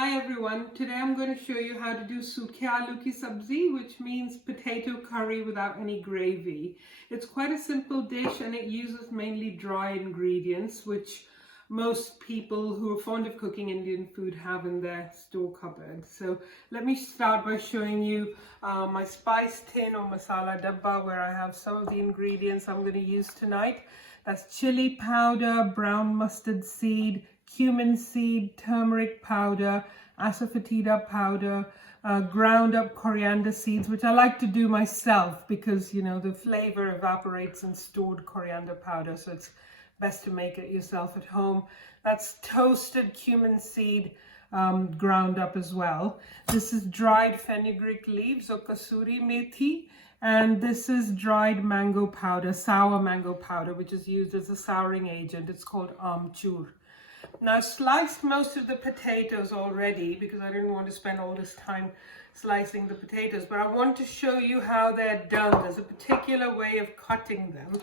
Hi everyone, today I'm going to show you how to do Sukhe Aloo ki Sabzi, which means potato curry without any gravy. It's quite a simple dish and it uses mainly dry ingredients, which most people who are fond of cooking Indian food have in their store cupboard. So let me start by showing you my spice tin or masala dabba, where I have some of the ingredients I'm going to use tonight. That's chili powder, brown mustard seed, cumin seed, turmeric powder, asafoetida powder, ground up coriander seeds, which I like to do myself because, you know, the flavor evaporates in stored coriander powder, so it's best to make it yourself at home. That's toasted cumin seed, ground up as well. This is dried fenugreek leaves or kasuri methi, and this is dried mango powder, sour mango powder, which is used as a souring agent. It's called amchur. Now, I've sliced most of the potatoes already because I didn't want to spend all this time slicing the potatoes, but I want to show you how they're done. There's a particular way of cutting them.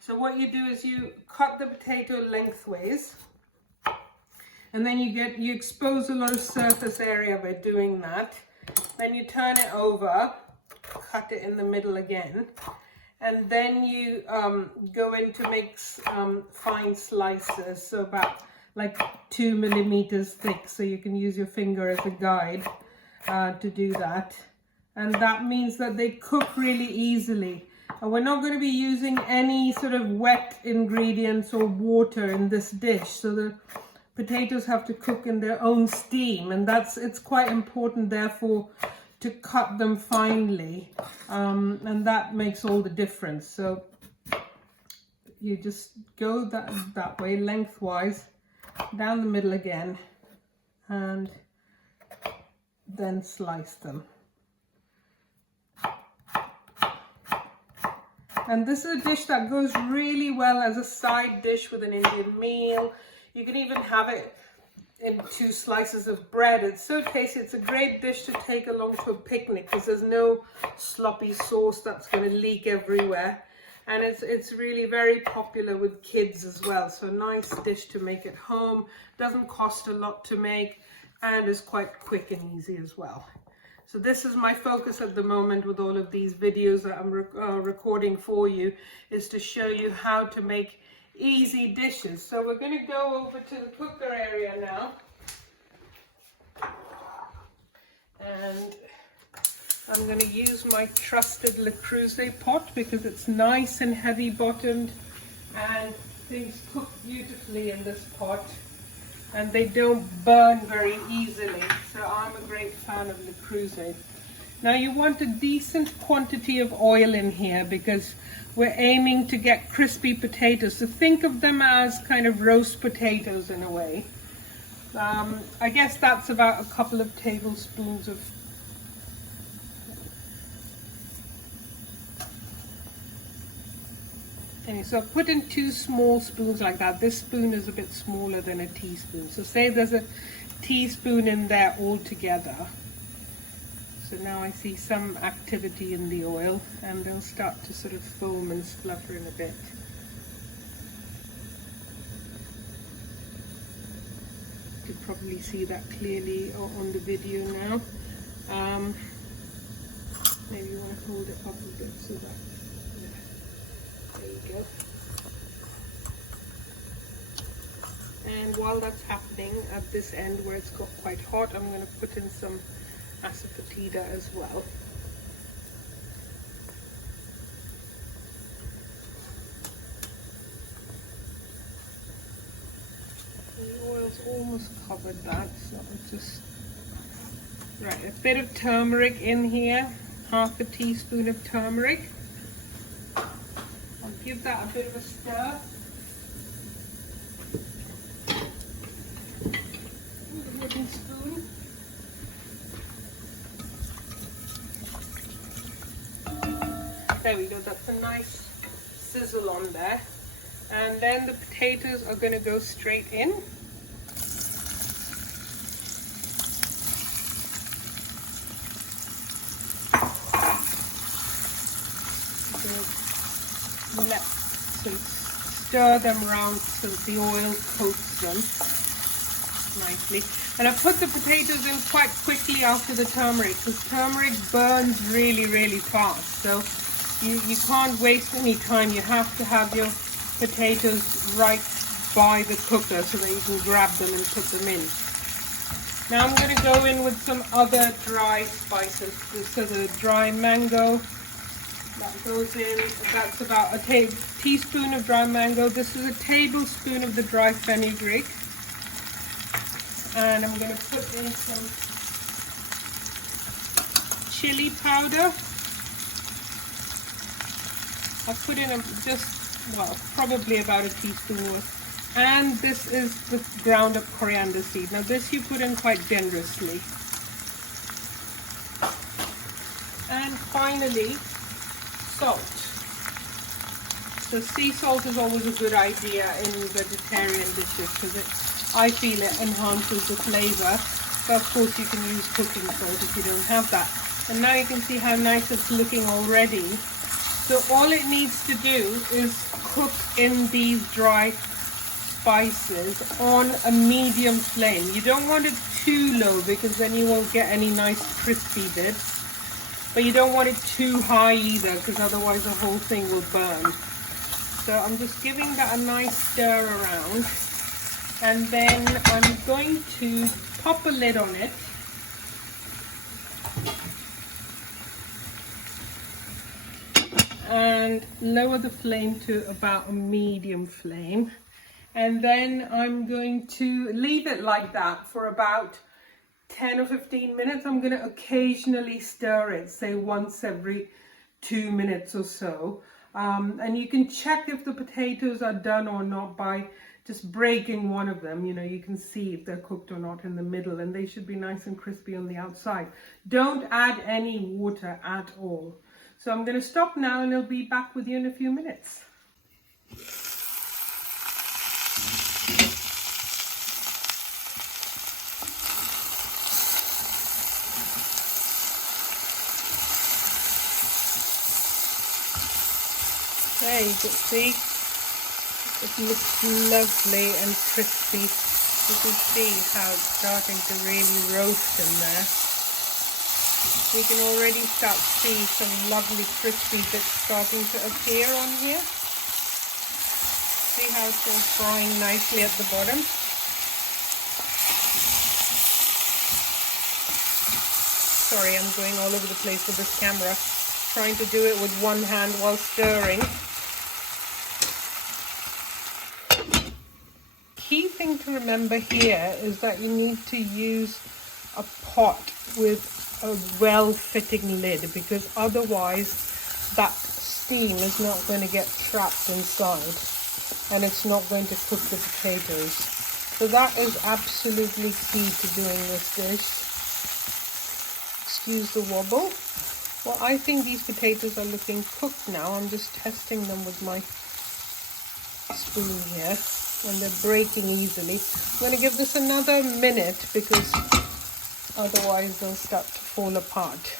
So what you do is you cut the potato lengthways, and then you expose a lot of surface area by doing that. Then you turn it over, cut it in the middle again, and then you go in to make fine slices, so about like 2 millimeters thick, so you can use your finger as a guide to do that. And that means that they cook really easily. And we're not going to be using any sort of wet ingredients or water in this dish, so the potatoes have to cook in their own steam, and it's quite important therefore to cut them finely, and that makes all the difference. So you just go that way lengthwise, down the middle again, and then slice them. And this is a dish that goes really well as a side dish with an Indian meal. You can even have it in 2 slices of bread. It's so tasty. It's a great dish to take along to a picnic because there's no sloppy sauce that's going to leak everywhere. And it's really very popular with kids as well. So a nice dish to make at home. Doesn't cost a lot to make and is quite quick and easy as well. So this is my focus at the moment with all of these videos that I'm recording for you, is to show you how to make easy dishes. So we're going to go over to the cooker area now. And I'm going to use my trusted Le Creuset pot because it's nice and heavy bottomed and things cook beautifully in this pot and they don't burn very easily. So I'm a great fan of Le Creuset. Now you want a decent quantity of oil in here because we're aiming to get crispy potatoes. So think of them as kind of roast potatoes in a way. I guess that's about a couple of tablespoons of so I put in 2 small spoons like that. This spoon is a bit smaller than a teaspoon. So say there's a teaspoon in there altogether. So now I see some activity in the oil and they'll start to sort of foam and splutter in a bit. You can probably see that clearly on the video now. Maybe you want to hold it up a bit so that, yeah. There you go. And while that's happening at this end where it's got quite hot, I'm going to put in some asafoetida as well. The oil's almost covered that, so I'll just... Right, a bit of turmeric in here, half a teaspoon of turmeric. I'll give that a bit of a stir. With a wooden spoon. There we go, that's a nice sizzle on there. And then the potatoes are going to go straight in. So stir them around so that the oil coats them nicely. And I put the potatoes in quite quickly after the turmeric, because turmeric burns really, really fast. So you can't waste any time. You have to have your potatoes right by the cooker so that you can grab them and put them in. Now I'm going to go in with some other dry spices. So the dry mango, that goes in. That's about a teaspoon of dry mango. This is a tablespoon of the dry fenugreek. And I'm going to put in some chili powder. I've put in probably about a teaspoon worth. And this is the ground up coriander seed. Now this you put in quite generously. And finally, salt. So sea salt is always a good idea in vegetarian dishes because I feel it enhances the flavour. But of course you can use cooking salt if you don't have that. And now you can see how nice it's looking already. So all it needs to do is cook in these dry spices on a medium flame. You don't want it too low because then you won't get any nice crispy bits, but you don't want it too high either because otherwise the whole thing will burn. So I'm just giving that a nice stir around, and then I'm going to pop a lid on it and lower the flame to about a medium flame. And then I'm going to leave it like that for about 10 or 15 minutes. I'm going to occasionally stir it, say once every 2 minutes or so. And you can check if the potatoes are done or not by just breaking one of them. You know, you can see if they're cooked or not in the middle, and they should be nice and crispy on the outside. Don't add any water at all. So I'm going to stop now and I'll be back with you in a few minutes. There you can see, it looks lovely and crispy. You can see how it's starting to really roast in there. You can already start to see some lovely crispy bits starting to appear on here. See how it's all frying nicely at the bottom. Sorry, I'm going all over the place with this camera, trying to do it with one hand while stirring. Key thing to remember here is that you need to use a pot with a well-fitting lid, because otherwise that steam is not going to get trapped inside and it's not going to cook the potatoes. So that is absolutely key to doing this dish. Excuse the wobble. Well, I think these potatoes are looking cooked now. I'm just testing them with my spoon here, and they're breaking easily. I'm going to give this another minute because otherwise they'll start to fall apart.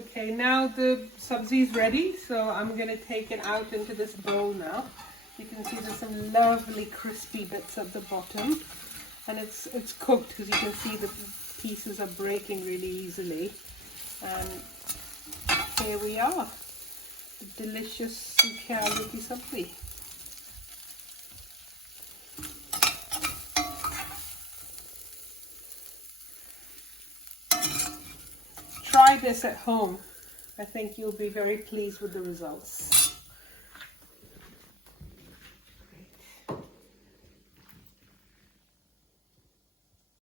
Okay, now the sabzi is ready, so I'm going to take it out into this bowl now. You can see there's some lovely crispy bits at the bottom, and it's cooked because you can see the pieces are breaking really easily. And here we are, the delicious Sukhe aloo ki sabzi. Try this at home. I think you'll be very pleased with the results.